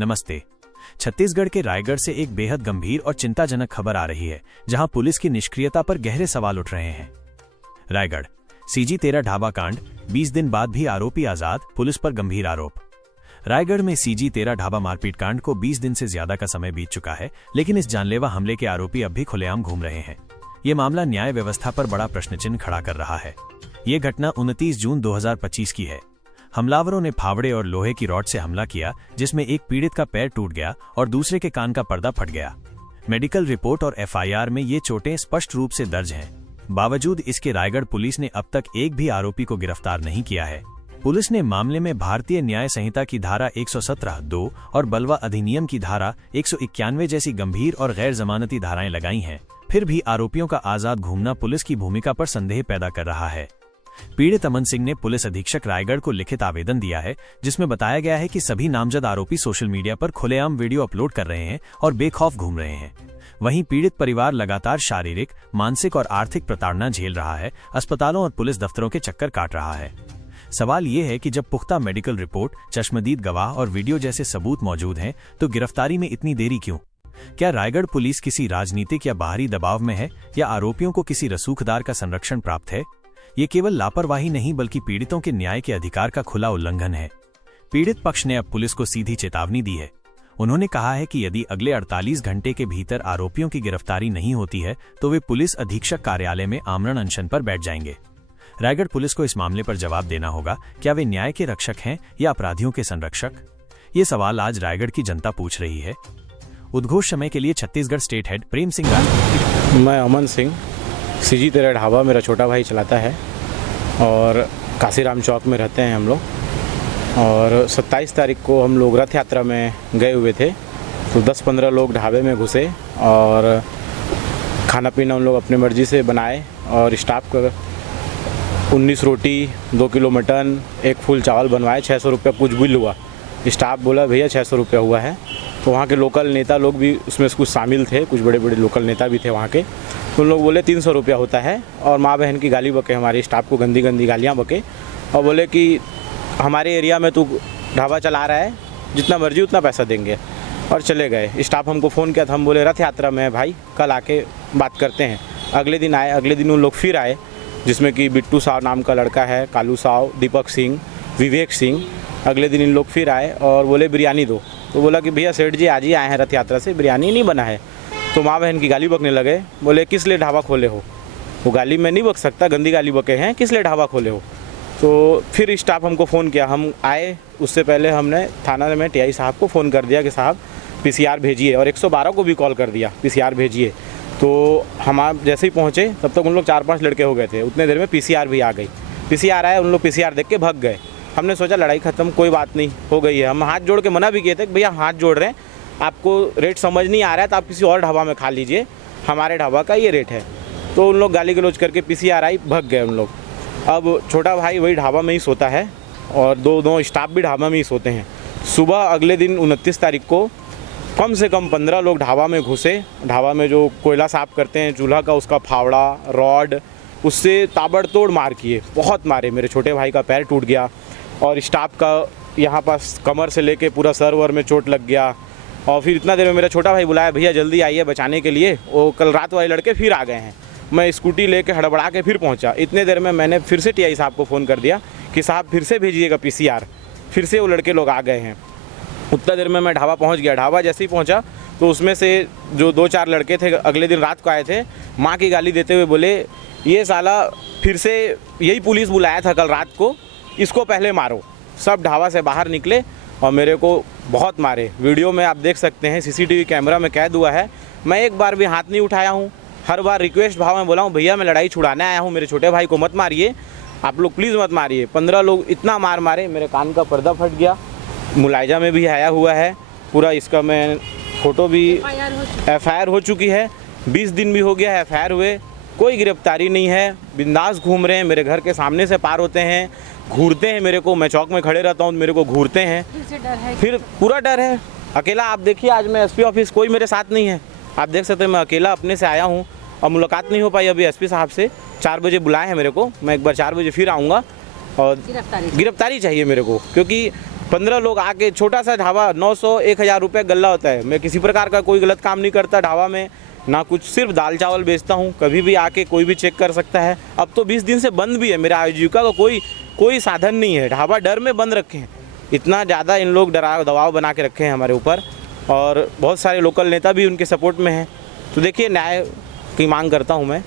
नमस्ते। छत्तीसगढ़ के रायगढ़ से एक बेहद गंभीर और चिंताजनक खबर आ रही है, जहां पुलिस की निष्क्रियता पर गहरे सवाल उठ रहे हैं। रायगढ़ CG-13 ढाबा कांड, 20 दिन बाद भी आरोपी आजाद, पुलिस पर गंभीर आरोप। रायगढ़ में CG-13 ढाबा मारपीट कांड को 20 दिन से ज्यादा का समय बीत चुका है, लेकिन इस जानलेवा हमले के आरोपी अब भी खुलेआम घूम रहे हैं। ये मामला न्याय व्यवस्था पर बड़ा प्रश्नचिन्ह खड़ा कर रहा है। ये घटना 29 जून 2025 की है। हमलावरों ने फावड़े और लोहे की रॉड से हमला किया, जिसमें एक पीड़ित का पैर टूट गया और दूसरे के कान का पर्दा फट गया। मेडिकल रिपोर्ट और FIR में ये चोटें स्पष्ट रूप से दर्ज हैं। बावजूद इसके रायगढ़ पुलिस ने अब तक एक भी आरोपी को गिरफ्तार नहीं किया है। पुलिस ने मामले में भारतीय न्याय संहिता की धारा 117(2) और बलवा अधिनियम की धारा 191 जैसी गंभीर और गैर जमानती धाराएं लगाई हैं। फिर भी आरोपियों का आजाद घूमना पुलिस की भूमिका पर संदेह पैदा कर रहा है। पीड़ित अमन सिंह ने पुलिस अधीक्षक रायगढ़ को लिखित आवेदन दिया है, जिसमें बताया गया है कि सभी नामजद आरोपी सोशल मीडिया पर खुलेआम वीडियो अपलोड कर रहे हैं और बेखौफ घूम रहे हैं। वहीं पीड़ित परिवार लगातार शारीरिक, मानसिक और आर्थिक प्रताड़ना झेल रहा है, अस्पतालों और पुलिस दफ्तरों के चक्कर काट रहा है। सवाल ये है कि जब पुख्ता मेडिकल रिपोर्ट, चश्मदीद गवाह और वीडियो जैसे सबूत मौजूद हैं, तो गिरफ्तारी में इतनी देरी क्यों? क्या रायगढ़ पुलिस किसी राजनीतिक या बाहरी दबाव में है, या आरोपियों को किसी रसूखदार का संरक्षण प्राप्त है? ये केवल लापरवाही नहीं, बल्कि पीड़ितों के न्याय के अधिकार का खुला उल्लंघन है। पीड़ित पक्ष ने अब पुलिस को सीधी चेतावनी दी है। उन्होंने कहा है कि यदि अगले 48 घंटे के भीतर आरोपियों की गिरफ्तारी नहीं होती है, तो वे पुलिस अधीक्षक कार्यालय में आमरण अनशन पर बैठ जाएंगे। रायगढ़ पुलिस को इस मामले पर जवाब देना होगा। क्या वे न्याय के रक्षक हैं या अपराधियों के संरक्षक? ये सवाल आज रायगढ़ की जनता पूछ रही है। उद्घोष समय के लिए छत्तीसगढ़ स्टेट हेड प्रेम सिंह राज। मैं अमन सिंह, CG-13 ढाबा मेरा छोटा भाई चलाता है और काशीराम चौक में रहते हैं हम लोग। और 27 तारीख को हम लोग रथ यात्रा में गए हुए थे, तो 10-15 लोग ढाबे में घुसे और खाना पीना उन लोग अपनी मर्जी से बनाए और स्टाफ का 19 रोटी, 2 किलो मटन, 1 फुल चावल बनवाए। 600 रुपया कुछ बिल हुआ। स्टाफ बोला भैया 600 रुपया हुआ है। तो वहाँ के लोकल नेता लोग भी उसमें कुछ शामिल थे, कुछ बड़े बड़े लोकल नेता भी थे वहाँ के। तो उन लोग बोले 300 रुपया होता है, और माँ बहन की गाली बके, हमारे स्टाफ को गंदी गंदी गालियाँ बके और बोले कि हमारे एरिया में तू ढाबा चला रहा है, जितना मर्जी उतना पैसा देंगे, और चले गए। स्टाफ हमको फ़ोन किया था, हम बोले रथ यात्रा में भाई, कल आके बात करते हैं। अगले दिन आए, अगले दिन उन लोग फिर आए, जिसमें कि बिट्टू साव नाम का लड़का है, कालू साव, दीपक सिंह, विवेक सिंह। अगले दिन इन लोग फिर आए और बोले बिरयानी दो। तो बोला कि भैया सेठ जी आज ही आए हैं रथ यात्रा से, बिरयानी नहीं बना है। तो माँ बहन की गाली बकने लगे, बोले किस लिए ढाबा खोले हो? वो गाली में नहीं बक सकता, गंदी गाली बके हैं, किस लिए ढाबा खोले हो? तो फिर स्टाफ हमको फ़ोन किया, हम आए। उससे पहले हमने थाना में TI साहब को फ़ोन कर दिया कि साहब PCR भेजिए, और 112 को भी कॉल कर दिया PCR भेजिए। तो हम आप जैसे ही पहुँचे तब तक उन लोग 4-5 लड़के हो गए थे। उतने देर में PCR भी आ गई। PCR आया, उन लोग PCR देख के भाग गए। हमने सोचा लड़ाई ख़त्म, कोई बात नहीं, हो गई है। हम हाथ जोड़ के मना भी किए थे कि भैया हाथ जोड़ रहे हैं, आपको रेट समझ नहीं आ रहा है तो आप किसी और ढाबा में खा लीजिए, हमारे ढाबा का ये रेट है। तो उन लोग गाली गलौज करके PCR आई, भाग गए उन लोग। अब छोटा भाई वही ढाबा में ही सोता है और दो स्टाफ भी ढाबा में ही सोते हैं। सुबह अगले दिन 29 तारीख को कम से कम 15 लोग ढाबा में घुसे। ढाबा में जो कोयला साफ़ करते हैं चूल्हा का, उसका फावड़ा, रॉड, उससे ताबड़तोड़ मार किए, बहुत मारे। मेरे छोटे भाई का पैर टूट गया और स्टाफ का यहाँ पास कमर से लेके पूरा सर वर में चोट लग गया। और फिर इतना देर में मेरा छोटा भाई बुलाया, भैया जल्दी आइए बचाने के लिए। वो कल रात वाले लड़के फिर आ गए हैं। मैं स्कूटी लेके हड़बड़ा के फिर पहुँचा। इतने देर में मैंने फिर से TI साहब को फ़ोन कर दिया कि साहब फिर से भेजिएगा PCR। फिर से वो लड़के लोग आ गए हैं। उतना देर में मैं ढाबा पहुँच गया। ढाबा जैसे ही पहुँचा तो उसमें से जो 2-4 लड़के थे, अगले दिन रात को आए थे, माँ की गाली देते हुए बोले ये साला फिर से यही पुलिस बुलाया था कल रात को, इसको पहले मारो। सब ढाबा से बाहर निकले और मेरे को बहुत मारे। वीडियो में आप देख सकते हैं, CCTV कैमरा में कैद हुआ है। मैं एक बार भी हाथ नहीं उठाया हूँ। हर बार रिक्वेस्ट भाव में बोला हूँ, भैया मैं लड़ाई छुड़ाने आया हूँ, मेरे छोटे भाई को मत मारिए, आप लोग प्लीज़ मत मारिए। 15 लोग इतना मार मारे, मेरे कान का पर्दा फट गया। मुलायजा में भी आया हुआ है पूरा, इसका मैं फ़ोटो भी, FIR हो चुकी है। 20 दिन भी हो गया है FIR हुए, कोई गिरफ्तारी नहीं है। बिंदास घूम रहे हैं, मेरे घर के सामने से पार होते हैं, घूरते हैं मेरे को। मैं चौक में खड़े रहता हूँ, मेरे को घूरते हैं। फिर पूरा डर है। अकेला आप देखिए, आज मैं SP ऑफिस, कोई मेरे साथ नहीं है। आप देख सकते हैं मैं अकेला अपने से आया हूँ और मुलाकात नहीं हो पाई अभी SP साहब से। 4 बजे बुलाए हैं मेरे को, मैं एक बार 4 बजे फिर आऊँगा। और गिरफ्तारी चाहिए मेरे को, क्योंकि 15 लोग आके, छोटा सा ढाबा, 900-1000 रुपये गल्ला होता है। मैं किसी प्रकार का कोई गलत काम नहीं करता ढाबा में, ना कुछ, सिर्फ दाल चावल बेचता हूँ। कभी भी आके कोई भी चेक कर सकता है। अब तो 20 दिन से बंद भी है, मेरा आजीविका का कोई साधन नहीं है। ढाबा डर में बंद रखे हैं, इतना ज़्यादा इन लोग दबाव बना के रखे हैं हमारे ऊपर, और बहुत सारे लोकल नेता भी उनके सपोर्ट में हैं। तो देखिए, न्याय की मांग करता हूँ मैं।